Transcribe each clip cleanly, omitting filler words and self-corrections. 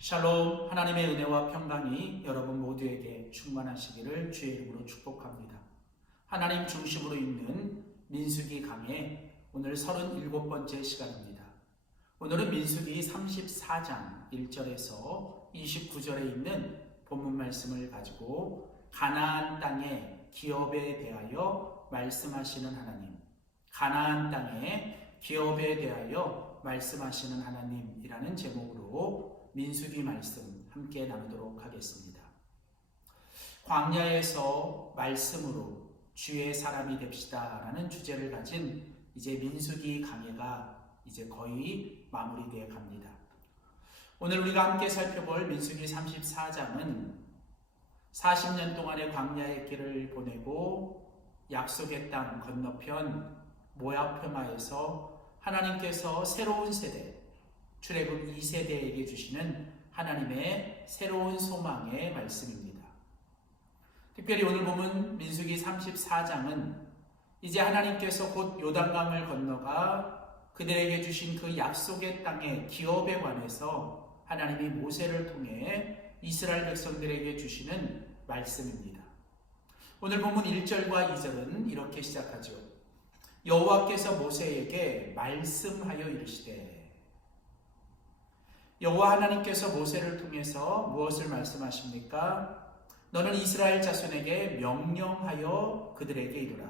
샬롬, 하나님의 은혜와 평강이 여러분 모두에게 충만하시기를 주의 이름으로 축복합니다. 하나님 중심으로 있는 민수기 강의 오늘 37번째 시간입니다. 오늘은 민수기 34장 1절에서 29절에 있는 본문 말씀을 가지고 가나안 땅의 기업에 대하여 말씀하시는 하나님, 가나안 땅의 기업에 대하여 말씀하시는 하나님이라는 제목으로 민수기 말씀 함께 나누도록 하겠습니다. 광야에서 말씀으로 주의 사람이 됩시다 라는 주제를 가진 이제 민수기 강해가 이제 거의 마무리되어 갑니다. 오늘 우리가 함께 살펴볼 민수기 34장은 40년 동안의 광야의 길을 보내고 약속의 땅 건너편 모압 평화에서 하나님께서 새로운 세대, 출애굽 2세대에게 주시는 하나님의 새로운 소망의 말씀입니다. 특별히 오늘 보면 민수기 34장은 이제 하나님께서 곧 요단강을 건너가 그들에게 주신 그 약속의 땅의 기업에 관해서 하나님이 모세를 통해 이스라엘 백성들에게 주시는 말씀입니다. 오늘 본문 1절과 2절은 이렇게 시작하죠. 여호와께서 모세에게 말씀하여 이르시되, 여호와 하나님께서 모세를 통해서 무엇을 말씀하십니까? 너는 이스라엘 자손에게 명령하여 그들에게 이르라.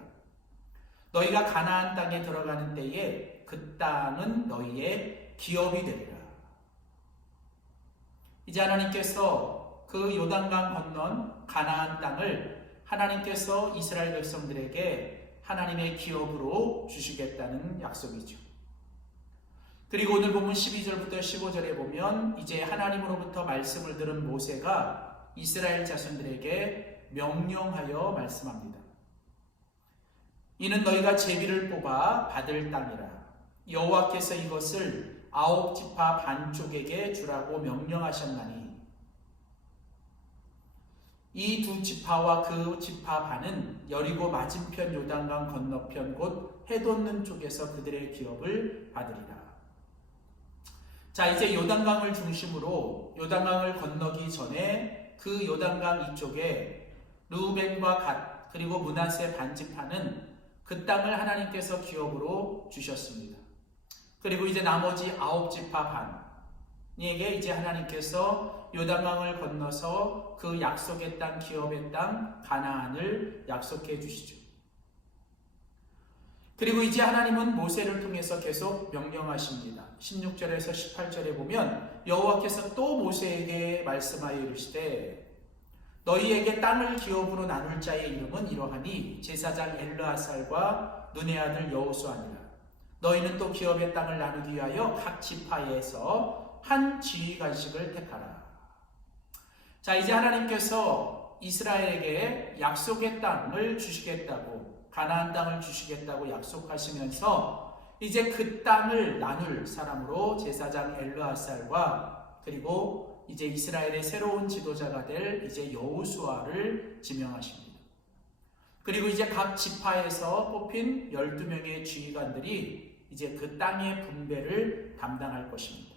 너희가 가나안 땅에 들어가는 때에 그 땅은 너희의 기업이 되리라. 이제 하나님께서 그 요단강 건넌 가나안 땅을 하나님께서 이스라엘 백성들에게 하나님의 기업으로 주시겠다는 약속이죠. 그리고 오늘 본문 12절부터 15절에 보면 이제 하나님으로부터 말씀을 들은 모세가 이스라엘 자손들에게 명령하여 말씀합니다. 이는 너희가 제비를 뽑아 받을 땅이라. 여호와께서 이것을 9지파 반쪽에게 주라고 명령하셨나니 이 두 지파와 그 지파 반은 여리고 맞은편 요단강 건너편 곧 해돋는 쪽에서 그들의 기업을 받으리라. 자, 이제 요단강을 중심으로 요단강을 건너기 전에 그 요단강 이쪽에 르우벤과 갓 그리고 므낫세 반지파는 그 땅을 하나님께서 기업으로 주셨습니다. 그리고 이제 나머지 9지파 반에게 이제 하나님께서 요단강을 건너서 그 약속의 땅, 기업의 땅 가나안을 약속해 주시죠. 그리고 이제 하나님은 모세를 통해서 계속 명령하십니다. 16절에서 18절에 보면 여호와께서 또 모세에게 말씀하여 이르시되, 너희에게 땅을 기업으로 나눌 자의 이름은 이러하니 제사장 엘르아살과 눈의 아들 여호수아니라. 너희는 또 기업의 땅을 나누기 위하여 각 지파에서 한 지휘관씩을 택하라. 자, 이제 하나님께서 이스라엘에게 약속의 땅을 주시겠다고, 가나안 땅을 주시겠다고 약속하시면서 이제 그 땅을 나눌 사람으로 제사장 엘르아살과 그리고 이제 이스라엘의 새로운 지도자가 될 이제 여호수아를 지명하십니다. 그리고 이제 각 지파에서 뽑힌 12명의 지휘관들이 이제 그 땅의 분배를 담당할 것입니다.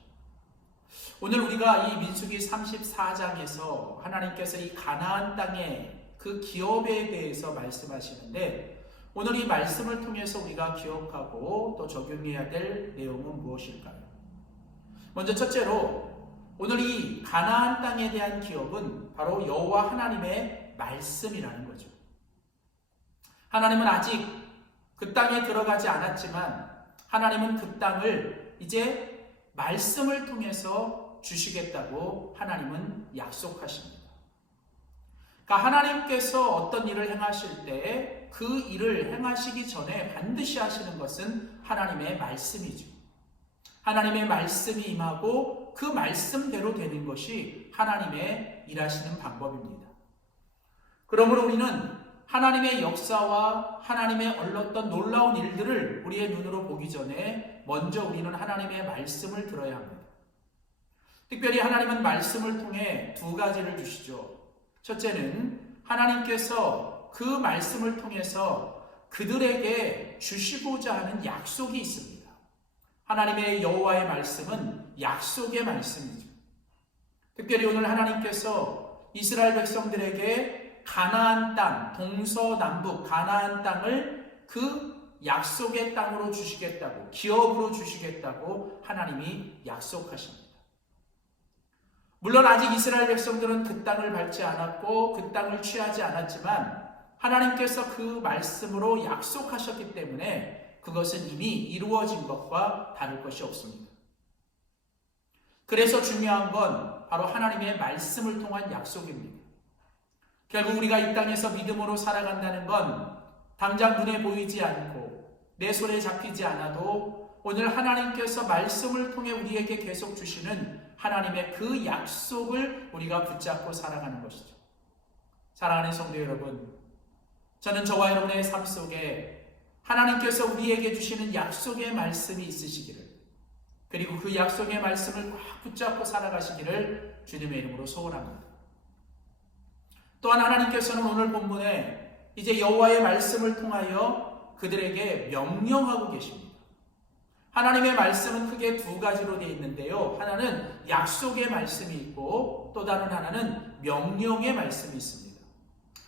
오늘 우리가 이 민수기 34장에서 하나님께서 이 가나안 땅의 그 기업에 대해서 말씀하시는데, 오늘 이 말씀을 통해서 우리가 기억하고 또 적용해야 될 내용은 무엇일까요? 먼저 첫째로 오늘 이 가나안 땅에 대한 기업은 바로 여호와 하나님의 말씀이라는 거죠. 하나님은 아직 그 땅에 들어가지 않았지만 하나님은 그 땅을 이제 말씀을 통해서 주시겠다고 하나님은 약속하십니다. 그러니까 하나님께서 어떤 일을 행하실 때 그 일을 행하시기 전에 반드시 하시는 것은 하나님의 말씀이죠. 하나님의 말씀이 임하고 그 말씀대로 되는 것이 하나님의 일하시는 방법입니다. 그러므로 우리는 하나님의 역사와 하나님의 어떤 놀라운 일들을 우리의 눈으로 보기 전에 먼저 우리는 하나님의 말씀을 들어야 합니다. 특별히 하나님은 말씀을 통해 두 가지를 주시죠. 첫째는 하나님께서 그 말씀을 통해서 그들에게 주시고자 하는 약속이 있습니다. 하나님의 여호와의 말씀은 약속의 말씀이죠. 특별히 오늘 하나님께서 이스라엘 백성들에게 가나안 땅, 동서남북 가나안 땅을 그 약속의 땅으로 주시겠다고, 기업으로 주시겠다고 하나님이 약속하십니다. 물론 아직 이스라엘 백성들은 그 땅을 밟지 않았고 그 땅을 취하지 않았지만 하나님께서 그 말씀으로 약속하셨기 때문에 그것은 이미 이루어진 것과 다를 것이 없습니다. 그래서 중요한 건 바로 하나님의 말씀을 통한 약속입니다. 결국 우리가 이 땅에서 믿음으로 살아간다는 건 당장 눈에 보이지 않고 내 손에 잡히지 않아도 오늘 하나님께서 말씀을 통해 우리에게 계속 주시는 하나님의 그 약속을 우리가 붙잡고 살아가는 것이죠. 사랑하는 성도 여러분, 저는 저와 여러분의 삶 속에 하나님께서 우리에게 주시는 약속의 말씀이 있으시기를, 그리고 그 약속의 말씀을 꽉 붙잡고 살아가시기를 주님의 이름으로 소원합니다. 또한 하나님께서는 오늘 본문에 이제 여호와의 말씀을 통하여 그들에게 명령하고 계십니다. 하나님의 말씀은 크게 두 가지로 되어 있는데요. 하나는 약속의 말씀이 있고 또 다른 하나는 명령의 말씀이 있습니다.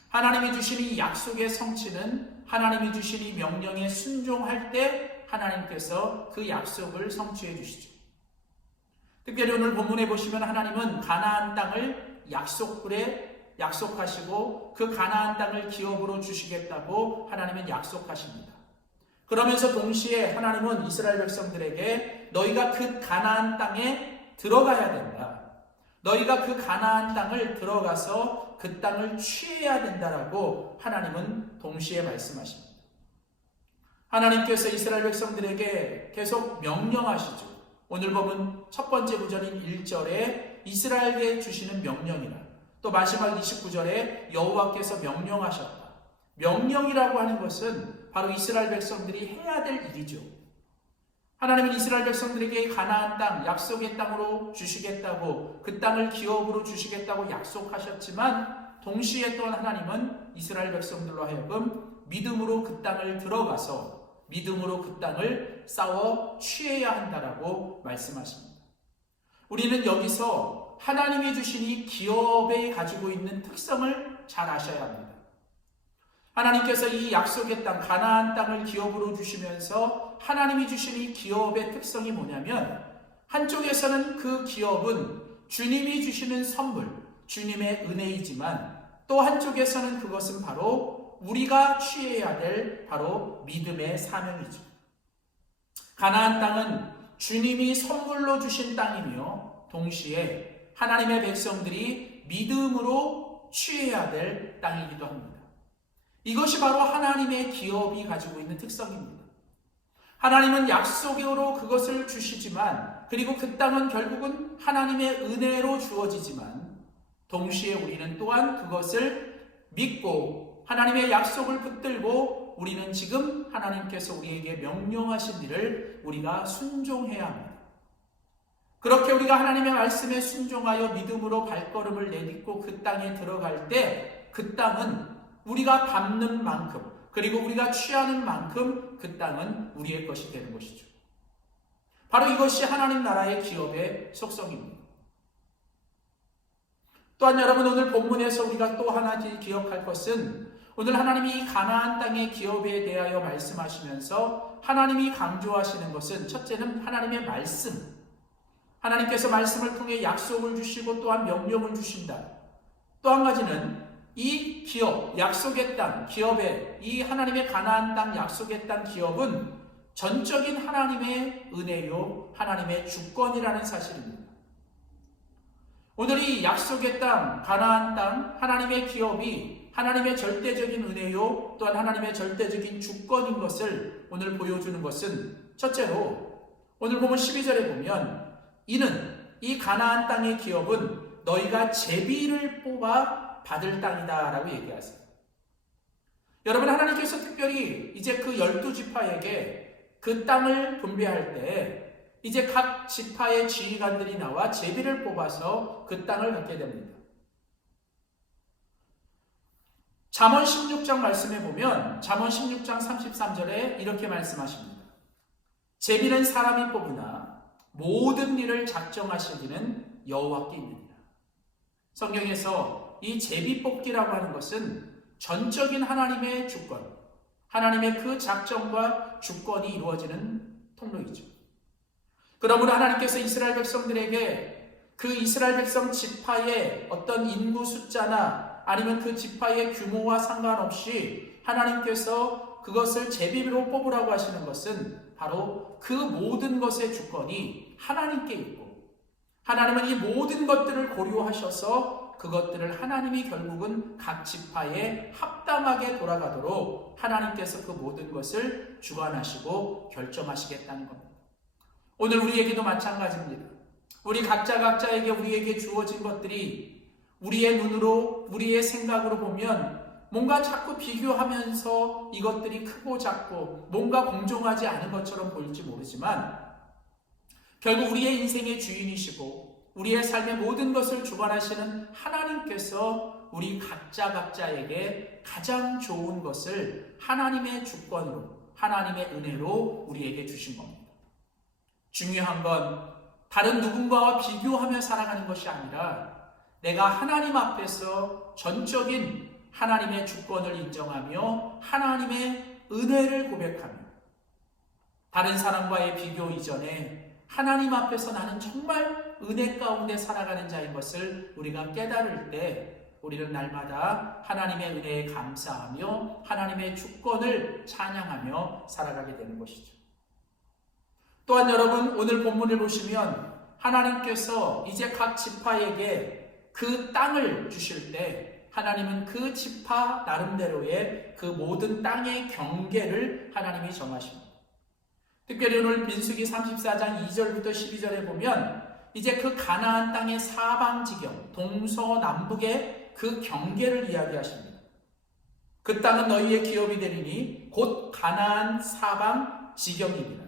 하나님이 주신 이 약속의 성취는 하나님이 주신 이 명령에 순종할 때 하나님께서 그 약속을 성취해 주시죠. 특별히 오늘 본문에 보시면 하나님은 가나안 땅을 약속하시고 그 가나안 땅을 기업으로 주시겠다고 하나님은 약속하십니다. 그러면서 동시에 하나님은 이스라엘 백성들에게 너희가 그 가나안 땅에 들어가야 된다. 너희가 그 가나안 땅을 들어가서 그 땅을 취해야 된다라고 하나님은 동시에 말씀하십니다. 하나님께서 이스라엘 백성들에게 계속 명령하시죠. 오늘 보면 첫 번째 구절인 1절에 이스라엘에게 주시는 명령이라, 또 마지막 29절에 여호와께서 명령하셨다. 명령이라고 하는 것은 바로 이스라엘 백성들이 해야 될 일이죠. 하나님은 이스라엘 백성들에게 가나안 땅, 약속의 땅으로 주시겠다고, 그 땅을 기업으로 주시겠다고 약속하셨지만 동시에 또한 하나님은 이스라엘 백성들로 하여금 믿음으로 그 땅을 들어가서 믿음으로 그 땅을 싸워 취해야 한다라고 말씀하십니다. 우리는 여기서 하나님이 주신 이 기업에 가지고 있는 특성을 잘 아셔야 합니다. 하나님께서 이 약속의 땅, 가나안 땅을 기업으로 주시면서 하나님이 주신 이 기업의 특성이 뭐냐면, 한쪽에서는 그 기업은 주님이 주시는 선물, 주님의 은혜이지만 또 한쪽에서는 그것은 바로 우리가 취해야 될 바로 믿음의 사명이죠. 가나안 땅은 주님이 선물로 주신 땅이며 동시에 하나님의 백성들이 믿음으로 취해야 될 땅이기도 합니다. 이것이 바로 하나님의 기업이 가지고 있는 특성입니다. 하나님은 약속으로 그것을 주시지만, 그리고 그 땅은 결국은 하나님의 은혜로 주어지지만 동시에 우리는 또한 그것을 믿고 하나님의 약속을 붙들고 우리는 지금 하나님께서 우리에게 명령하신 일을 우리가 순종해야 합니다. 그렇게 우리가 하나님의 말씀에 순종하여 믿음으로 발걸음을 내딛고 그 땅에 들어갈 때 그 땅은 우리가 밟는 만큼, 그리고 우리가 취하는 만큼 그 땅은 우리의 것이 되는 것이죠. 바로 이것이 하나님 나라의 기업의 속성입니다. 또한 여러분, 오늘 본문에서 우리가 또 하나 기억할 것은, 오늘 하나님이 가나안 땅의 기업에 대하여 말씀하시면서 하나님이 강조하시는 것은, 첫째는 하나님의 말씀, 하나님께서 말씀을 통해 약속을 주시고 또한 명령을 주신다. 또 한 가지는 이 기업, 약속의 땅, 기업의 이 하나님의 가나안 땅, 약속의 땅 기업은 전적인 하나님의 은혜요, 하나님의 주권이라는 사실입니다. 오늘 이 약속의 땅, 가나안 땅, 하나님의 기업이 하나님의 절대적인 은혜요, 또한 하나님의 절대적인 주권인 것을 오늘 보여주는 것은, 첫째로 오늘 보면 12절에 보면 이는 이 가나안 땅의 기업은 너희가 제비를 뽑아 받을 땅이다 라고 얘기하세요. 여러분, 하나님께서 특별히 이제 그 12지파에게 그 땅을 분배할 때 이제 각 지파의 지휘관들이 나와 제비를 뽑아서 그 땅을 갖게 됩니다. 잠언 16장 말씀에 보면 잠언 16장 33절에 이렇게 말씀하십니다. 제비는 사람이 뽑으나 모든 일을 작정하시기는 여호와께 있느니라. 성경에서 이 제비뽑기라고 하는 것은 전적인 하나님의 주권, 하나님의 그 작정과 주권이 이루어지는 통로이죠. 그러므로 하나님께서 이스라엘 백성들에게 그 이스라엘 백성 지파의 어떤 인구 숫자나 아니면 그 지파의 규모와 상관없이 하나님께서 그것을 제비로 뽑으라고 하시는 것은 바로 그 모든 것의 주권이 하나님께 있고, 하나님은 이 모든 것들을 고려하셔서 그것들을 하나님이 결국은 각 지파에 합당하게 돌아가도록 하나님께서 그 모든 것을 주관하시고 결정하시겠다는 겁니다. 오늘 우리에게도 마찬가지입니다. 우리 각자에게 우리에게 주어진 것들이 우리의 눈으로, 우리의 생각으로 보면 뭔가 자꾸 비교하면서 이것들이 크고 작고 뭔가 공정하지 않은 것처럼 보일지 모르지만, 결국 우리의 인생의 주인이시고 우리의 삶의 모든 것을 주관하시는 하나님께서 우리 각자에게 가장 좋은 것을 하나님의 주권으로, 하나님의 은혜로 우리에게 주신 겁니다. 중요한 건 다른 누군가와 비교하며 살아가는 것이 아니라 내가 하나님 앞에서 전적인 하나님의 주권을 인정하며 하나님의 은혜를 고백하며 다른 사람과의 비교 이전에 하나님 앞에서 나는 정말 은혜 가운데 살아가는 자인 것을 우리가 깨달을 때 우리는 날마다 하나님의 은혜에 감사하며 하나님의 주권을 찬양하며 살아가게 되는 것이죠. 또한 여러분, 오늘 본문을 보시면 하나님께서 이제 각 지파에게 그 땅을 주실 때 하나님은 그 지파 나름대로의 그 모든 땅의 경계를 하나님이 정하십니다. 특별히 오늘 민수기 34장 2절부터 12절에 보면 이제 그 가나안 땅의 사방지경, 동서남북의 그 경계를 이야기하십니다. 그 땅은 너희의 기업이 되리니 곧 가나안 사방지경입니다.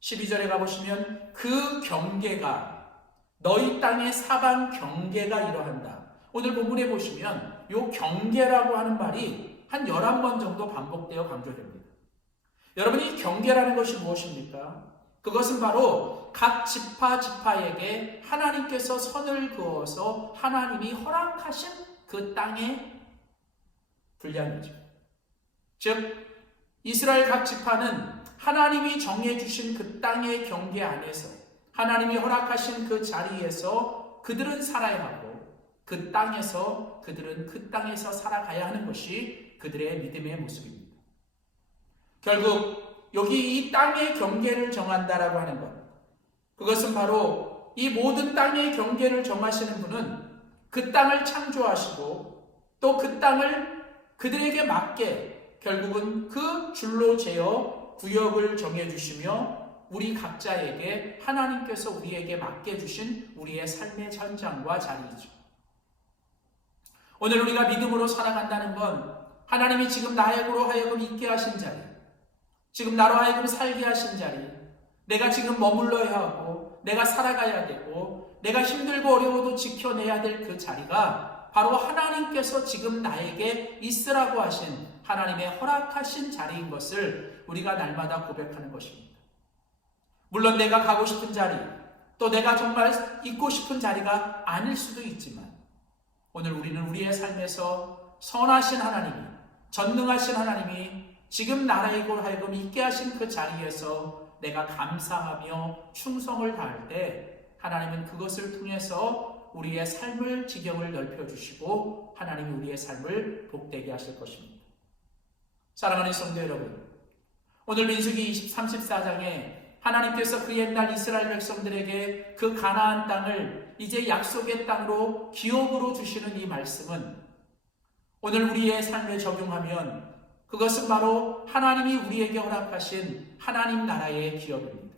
12절에 가보시면 그 경계가, 너희 땅의 사방 경계가 이러한다. 오늘 본문에 보시면 이 경계라고 하는 말이 한 11번 정도 반복되어 강조됩니다. 여러분, 이 경계라는 것이 무엇입니까? 그것은 바로 각 지파에게 하나님께서 선을 그어서 하나님이 허락하신 그 땅의 분량이죠. 즉 이스라엘 각 지파는 하나님이 정해주신 그 땅의 경계 안에서, 하나님이 허락하신 그 자리에서 그들은 살아야 하고, 그 땅에서 그들은 그 땅에서 살아가야 하는 것이 그들의 믿음의 모습입니다. 결국 여기 이 땅의 경계를 정한다라고 하는 것, 그것은 바로 이 모든 땅의 경계를 정하시는 분은 그 땅을 창조하시고 또 그 땅을 그들에게 맞게 결국은 그 줄로 재어 구역을 정해주시며 우리 각자에게 하나님께서 우리에게 맡게 주신 우리의 삶의 현장과 자리이죠. 오늘 우리가 믿음으로 살아간다는 건 하나님이 지금 나로 하여금 있게 하신 자리, 지금 나로 하여금 살게 하신 자리, 내가 지금 머물러야 하고 내가 살아가야 되고 내가 힘들고 어려워도 지켜내야 될 그 자리가 바로 하나님께서 지금 나에게 있으라고 하신 하나님의 허락하신 자리인 것을 우리가 날마다 고백하는 것입니다. 물론 내가 가고 싶은 자리, 또 내가 정말 있고 싶은 자리가 아닐 수도 있지만 오늘 우리는 우리의 삶에서 선하신 하나님이, 전능하신 하나님이 지금 나라이고 하여금 있게 하신 그 자리에서 내가 감사하며 충성을 다할 때 하나님은 그것을 통해서 우리의 삶을 지경을 넓혀주시고 하나님이 우리의 삶을 복되게 하실 것입니다. 사랑하는 성도 여러분, 오늘 민수기 34장에 하나님께서 그 옛날 이스라엘 백성들에게 그 가나안 땅을 이제 약속의 땅으로 기업으로 주시는 이 말씀은 오늘 우리의 삶에 적용하면 그것은 바로 하나님이 우리에게 허락하신 하나님 나라의 기업입니다.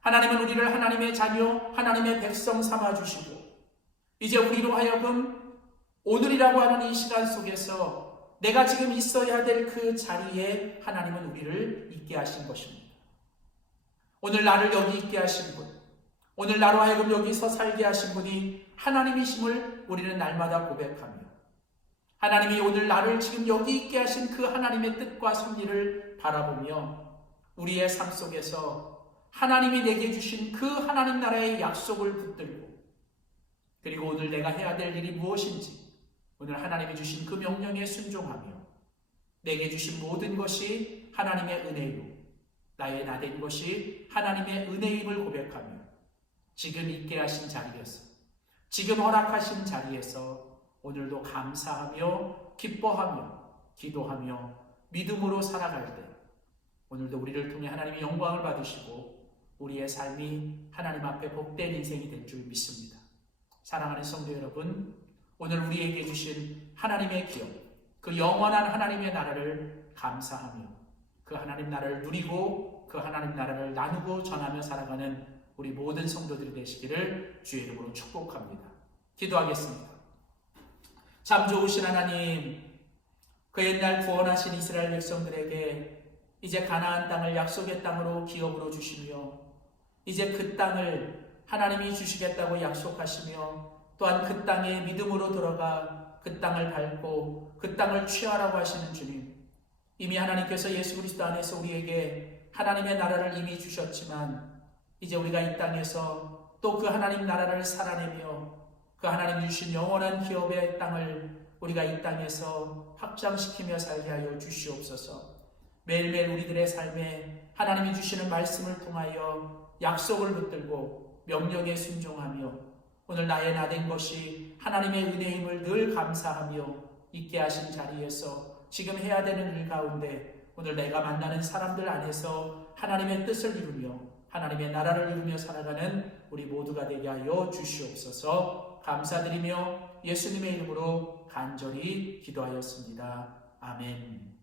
하나님은 우리를 하나님의 자녀, 하나님의 백성 삼아주시고 이제 우리로 하여금 오늘이라고 하는 이 시간 속에서 내가 지금 있어야 될 그 자리에 하나님은 우리를 있게 하신 것입니다. 오늘 나를 여기 있게 하신 분, 오늘 나로 하여금 여기서 살게 하신 분이 하나님이심을 우리는 날마다 고백하며 하나님이 오늘 나를 지금 여기 있게 하신 그 하나님의 뜻과 섭리를 바라보며 우리의 삶 속에서 하나님이 내게 주신 그 하나님 나라의 약속을 붙들고 그리고 오늘 내가 해야 될 일이 무엇인지 오늘 하나님이 주신 그 명령에 순종하며 내게 주신 모든 것이 하나님의 은혜이고 나의 나된 것이 하나님의 은혜임을 고백하며 지금 있게 하신 자리에서 지금 허락하신 자리에서 오늘도 감사하며 기뻐하며 기도하며 믿음으로 살아갈 때 오늘도 우리를 통해 하나님의 영광을 받으시고 우리의 삶이 하나님 앞에 복된 인생이 될 줄 믿습니다. 사랑하는 성도 여러분, 오늘 우리에게 주신 하나님의 기업, 그 영원한 하나님의 나라를 감사하며 그 하나님 나라를 누리고 그 하나님 나라를 나누고 전하며 살아가는 우리 모든 성도들이 되시기를 주의 이름으로 축복합니다. 기도하겠습니다. 참 좋으신 하나님, 그 옛날 구원하신 이스라엘 백성들에게 이제 가나안 땅을 약속의 땅으로 기업으로 주시며 이제 그 땅을 하나님이 주시겠다고 약속하시며 또한 그 땅에 믿음으로 들어가 그 땅을 밟고 그 땅을 취하라고 하시는 주님, 이미 하나님께서 예수 그리스도 안에서 우리에게 하나님의 나라를 이미 주셨지만 이제 우리가 이 땅에서 또 그 하나님 나라를 살아내며 그 하나님 주신 영원한 기업의 땅을 우리가 이 땅에서 확장시키며 살게 하여 주시옵소서. 매일매일 우리들의 삶에 하나님이 주시는 말씀을 통하여 약속을 붙들고 명령에 순종하며 오늘 나의 나된 것이 하나님의 은혜임을 늘 감사하며 있게 하신 자리에서 지금 해야 되는 일 가운데 오늘 내가 만나는 사람들 안에서 하나님의 뜻을 이루며 하나님의 나라를 이루며 살아가는 우리 모두가 되게 하여 주시옵소서. 감사드리며 예수님의 이름으로 간절히 기도하였습니다. 아멘.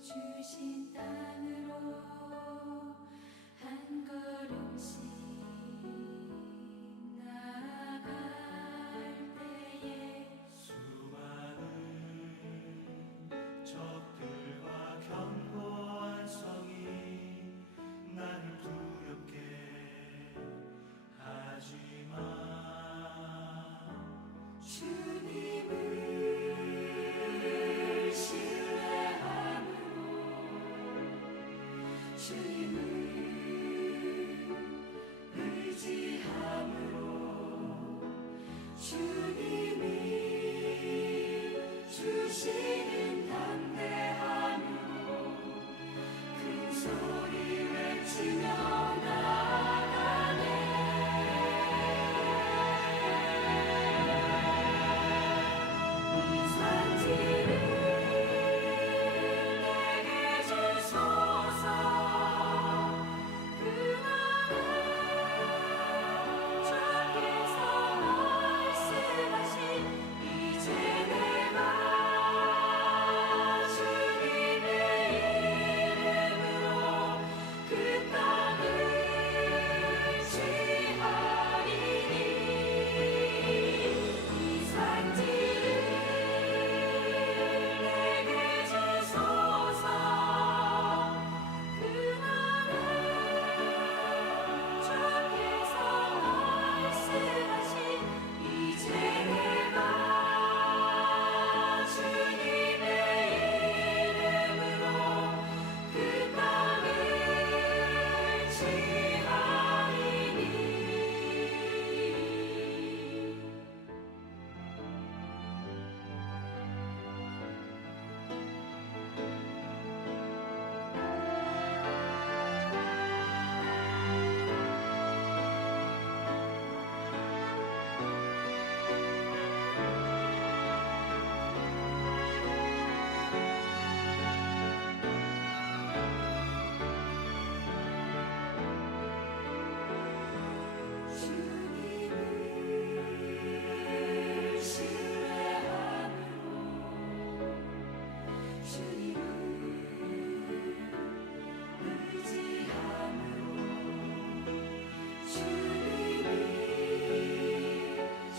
주신 땅으로 한 걸음씩 나아갈 때에 수많은 적들과 견고한 성이 나를 두렵게 하지만 주님을 주님을 의지함으로 주님이 주시는 담대함으로 큰 소리 외치며 나아가네. 이 산지를 내게 주소서.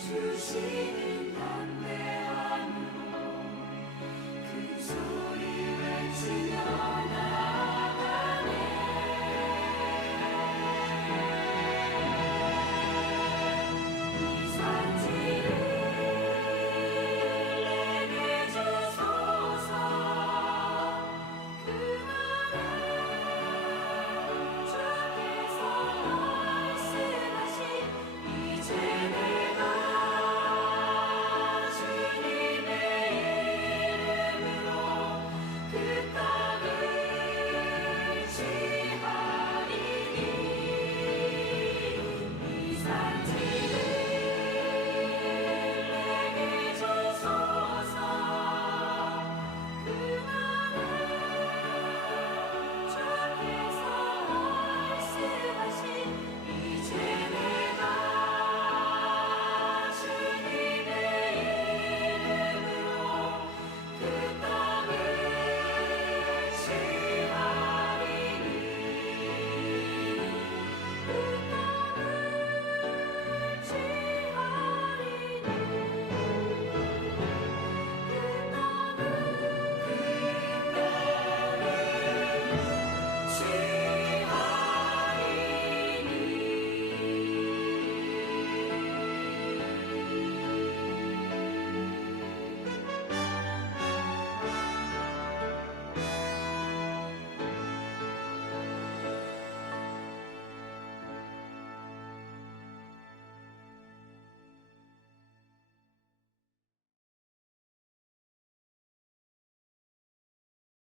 주시는 담